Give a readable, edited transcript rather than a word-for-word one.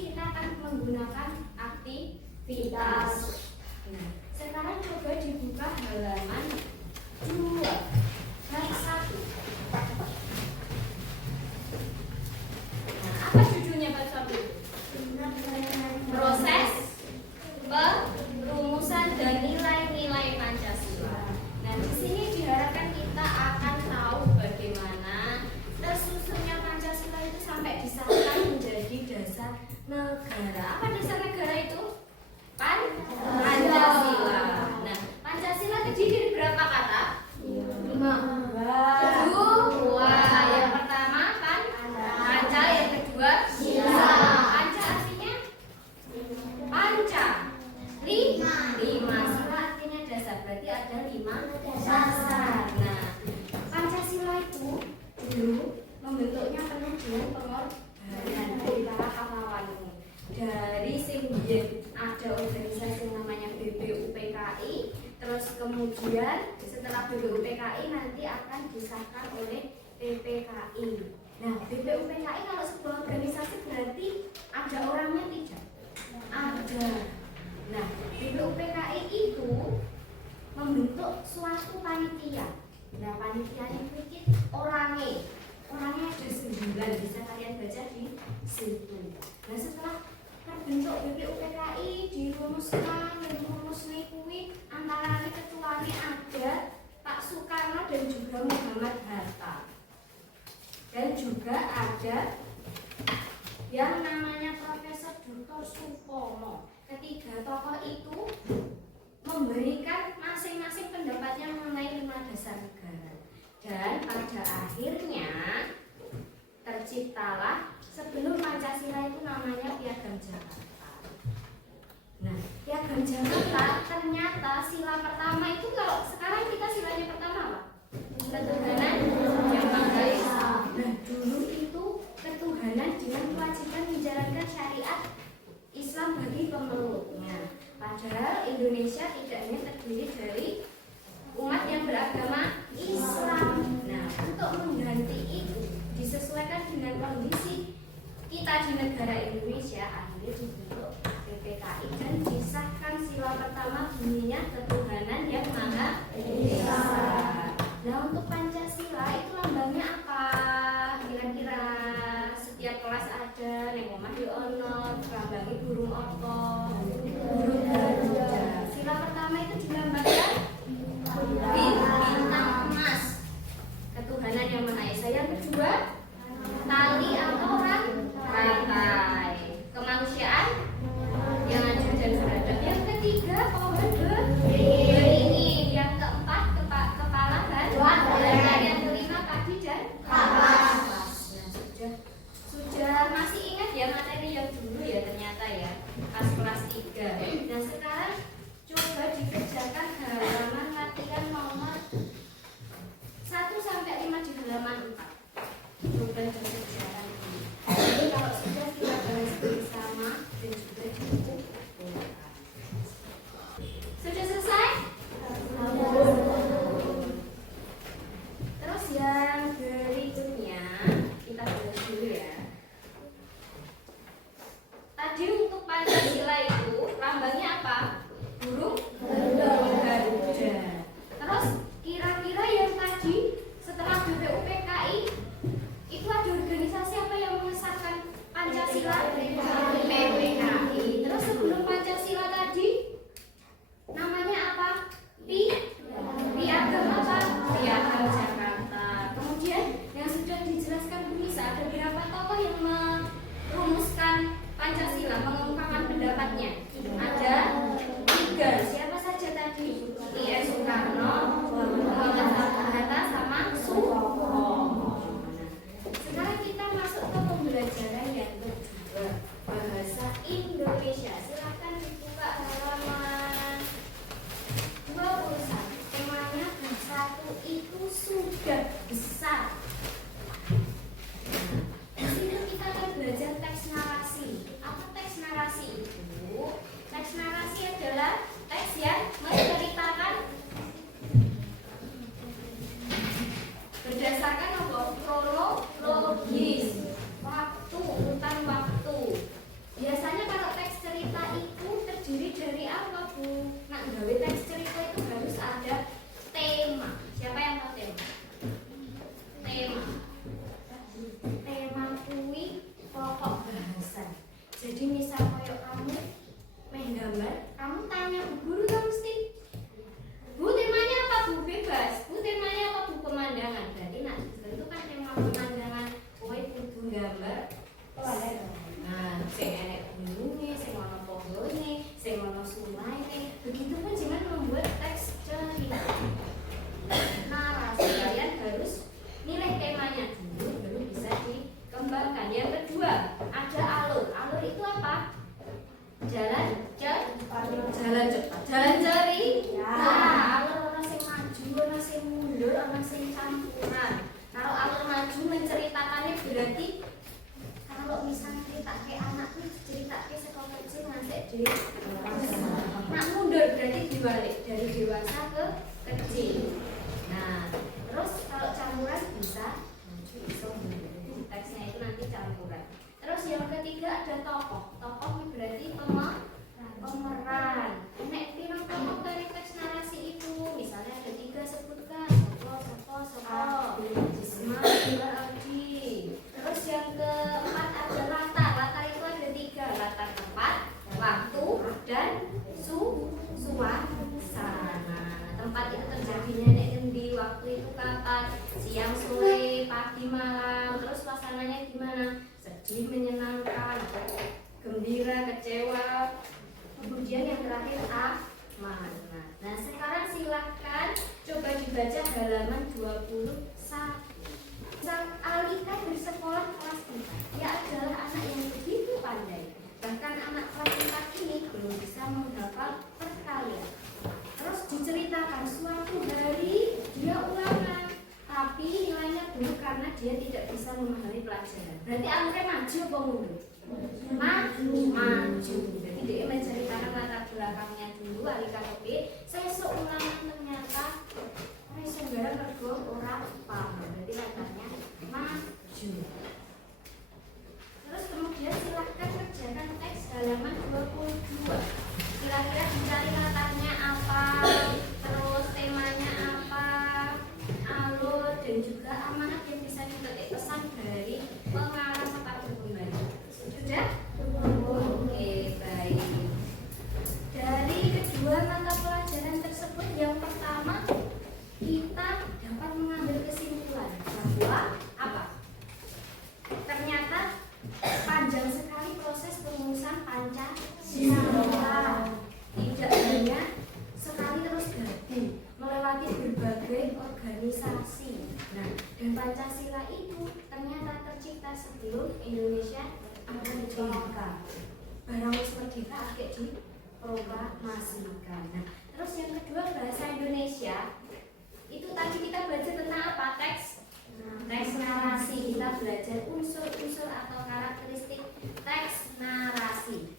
kita akan menggunakan aktivitas. Nah, sekarang coba dibuka halaman 2 bab 1. Nah, apa judulnya bab 1 itu? Proses perumusan dan nilai-nilai Pancasila. Nah, di sini diharapkan kita akan tahu bagaimana tersusunnya Pancasila itu sampai disahkan menjadi dasar negara. Apa dasar negara itu? Pancasila. Nah, Pancasila terdiri dari berapa kata? 5. Dua. Yang pertama panca, yang kedua sila. Panca artinya panca. Lima. Sila artinya dasar. Berarti ada 5 dasar. Nah, Pancasila itu dulu membentuknya penuh dengan pengorbanan dari para pahlawannya. Dari ada organisasi yang namanya BPUPKI, terus kemudian setelah BPUPKI nanti akan disahkan oleh PPKI. Nah, BPUPKI kalau sebuah organisasi berarti ada orangnya tidak? Ada. Nah, BPUPKI itu membentuk suatu panitia. Nah, panitianya itu orangnya ada 9, bisa kalian baca di situ. Nah, setelah terbentuk BPUPKI dirumuskan kuwi antara ketuanya ada Pak Soekarno dan juga Muhammad Hatta. Dan juga ada yang namanya Profesor Dr. Supomo. Ketiga tokoh itu memberikan masing-masing pendapatnya mengenai 5 dasar negara. Dan pada akhirnya terciptalah sebelum Pancasila itu namanya Piagam Jakarta. Nah, Piagam Jakarta ternyata sila pertama itu, kalau sekarang kita silanya pertama apa? Ketuhanan yang Maha Esa. Nah, dulu itu ketuhanan dengan kewajiban menjalankan syariat Islam bagi pemeluknya. Padahal Indonesia tidak hanya terdiri dari umat yang beragama Islam. Nah, untuk mengganti itu disesuaikan dengan kondisi kita di negara Indonesia, akhirnya dibentuk PPKI dan disahkan sila pertama bunyinya ketuhanan yang Maha Esa. Nah, untuk Pancasila itu lambangnya apa? Kira-kira setiap kelas ada, nek omah di ono, lambangnya burung apa? Burung Garuda. Sila pertama itu dilambangkan bintang emas, ketuhanan yang Maha Esa. Yang kedua, tali atau rantai, kemanusiaan ana sing campuran. Kalau alur maju menceritakannya berarti kalau misalnya cerita ke anak itu cerita ke sekolah kecil ngantek di nak mundur berarti dibalik dari dewasa ke kecil. Nah, terus kalau campuran bisa maju bisa mundur. Teksnya itu nanti campuran. Terus yang ketiga ada tokoh. Tokoh itu berarti pemeran. Nek pirang tokoh dari teks narasi itu, misalnya ada 3 sebutkan. Sopo, Isma, Aldi. Terus yang keempat ada latar. Latar itu ada 3, latar tempat, waktu, dan suasana. Tempat itu terjadinya di waktu itu kapan, siang, sore, pagi, malam. Terus suasananya gimana? Sedih, menyenangkan, gembira, kecewa. Kemudian yang terakhir aman. Nah sekarang silahkan coba dibaca halaman 21. Sang Alika bersekolah kelas 4. Dia adalah anak yang begitu pandai. Bahkan anak kelas 4 ini belum bisa menghafal perkalian. Terus diceritakan suatu hari dia ulangan, tapi nilainya buruk karena dia tidak bisa memahami pelajaran. Berarti alurnya maju apa mundur? Maju. Jadi dia menceritakan latar belakangnya dulu. Alika kopi saya seulangan ternyata sebenarnya mergo orang paham. Berarti latarnya maju. Terus kemudian silahkan kerjakan teks halaman 22. Kira-kira dicari latarnya apa, terus temanya apa, alur, dan juga amanat yang bisa dipetik pesan dari pengarang atau pembaca. Sudah? Oke, baik. Dari kedua mata pelajaran tersebut, yang pertama kita dapat mengambil kesimpulan bahwa apa? Ternyata panjang sekali proses pengurusan Pancasila. Tidak hanya sekali terus ganti, melewati berbagai organisasi. Nah, dan Pancasila itu ternyata tercipta sebelum Indonesia merdeka. Barang wis merdeka akhir diproklamasikan. Nah, terus yang kedua bahasa Indonesia. Itu tadi kita baca tentang apa? Teks narasi. Kita belajar unsur-unsur atau karakteristik teks narasi.